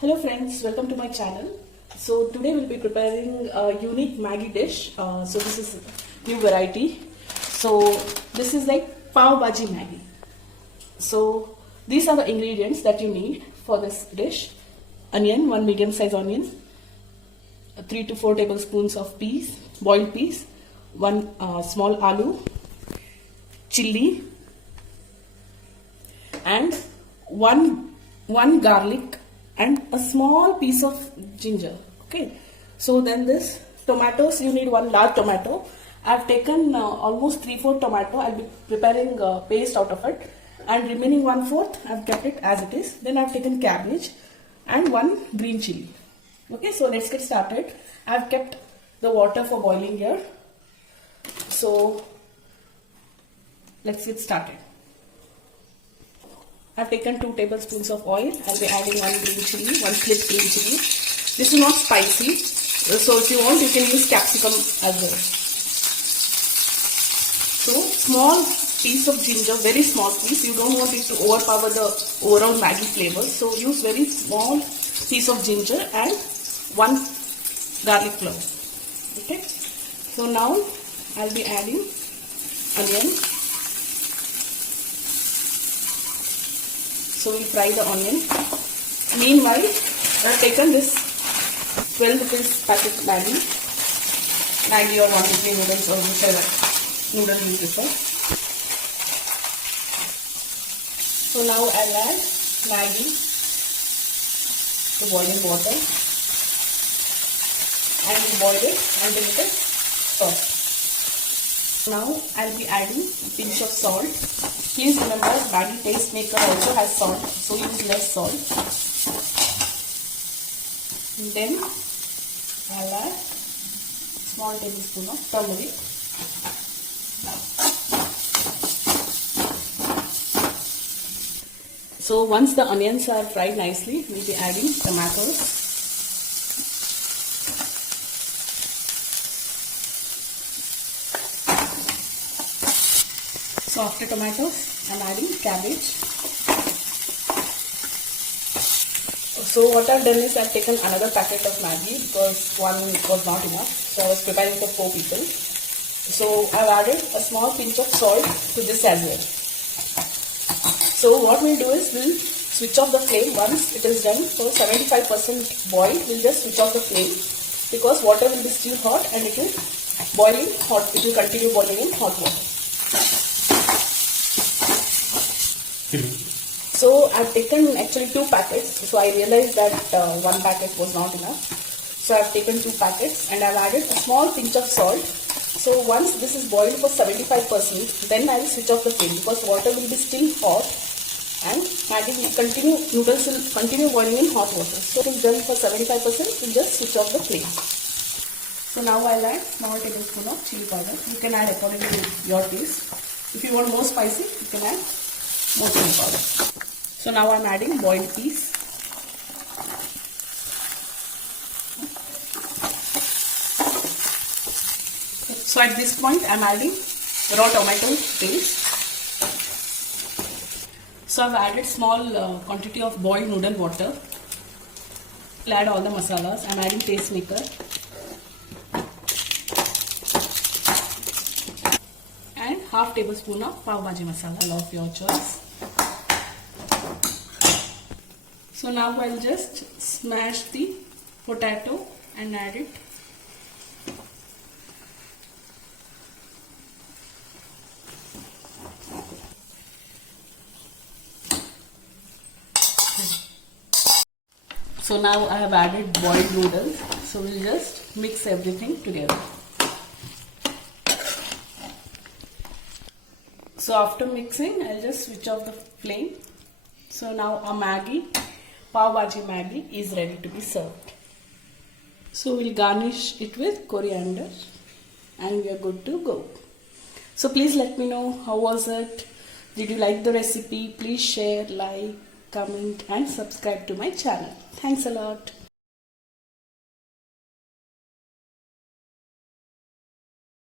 Hello friends, welcome to my channel. So today we'll be preparing a unique Maggi dish. So this is new variety. So this is like Pav Bhaji Maggi. So these are the ingredients that you need for this dish. Onion, 1 medium size onion, 3 to 4 tablespoons of peas, boiled peas, 1 small aloo, chilli, and one garlic and a small piece of ginger. Okay, so then this tomatoes, you need 1 large tomato. I've taken almost 3/4 tomato. I'll be preparing paste out of it, and remaining 1/4 I've kept it as it is. Then I've taken cabbage and 1 green chili. Okay, so let's get started. I've kept the water for boiling here, so let's get started. I've taken 2 tablespoons of oil. I'll be adding 1 green chili, 1 split green chili. This is not spicy, so if you want, you can use capsicum as well. So small piece of ginger, very small piece. You don't want it to overpower the overall Maggi flavor. So use very small piece of ginger and 1 garlic clove. Okay. So now I'll be adding onion. So we'll fry the onion. Meanwhile, I've taken this 12 rupees packet Maggi or 1 rupee noodles, or whichever noodle you prefer. So now I'll add Maggi to boiling water and boil it until it is soft. Now I'll be adding a pinch of salt. Please remember, Maggi taste maker also has salt, so use less salt. And then I'll add small tablespoon of turmeric. So once the onions are fried nicely, we'll be adding tomatoes. So after tomatoes, I'm adding cabbage. So what I've done is I've taken another packet of Maggi because one was not enough. So I was preparing for 4 people. So I've added a small pinch of salt to this as well. So what we'll do is we'll switch off the flame once it is done. So 75% boil, we'll just switch off the flame because water will be still hot and it will boil in hot. It will continue boiling in hot water. So I've taken actually 2 packets. So I realized that 1 packet was not enough. So I've taken 2 packets and I've added a small pinch of salt. So once this is boiled for 75%, then I will switch off the flame because water will be still hot and Maggi will continue, noodles will continue boiling in hot water. So it is done for 75%, we'll just switch off the flame. So now I'll add small tablespoon of chili powder. You can add according to your taste. If you want more spicy, you can add more chili powder. So now I'm adding boiled peas. So at this point I'm adding raw tomato paste. So I've added small quantity of boiled noodle water. I'll add all the masalas. I'm adding taste maker. And half tablespoon of Pav Bhaji masala of your choice. So now I'll just smash the potato and add it. So now I have added boiled noodles. So we'll just mix everything together. So after mixing, I'll just switch off the flame. So now our Maggi, Pav Bhaji Maggi is ready to be served. So we'll garnish it with coriander and we are good to go. So please let me know how was it. Did you like the recipe? Please share, like, comment and subscribe to my channel. Thanks a lot.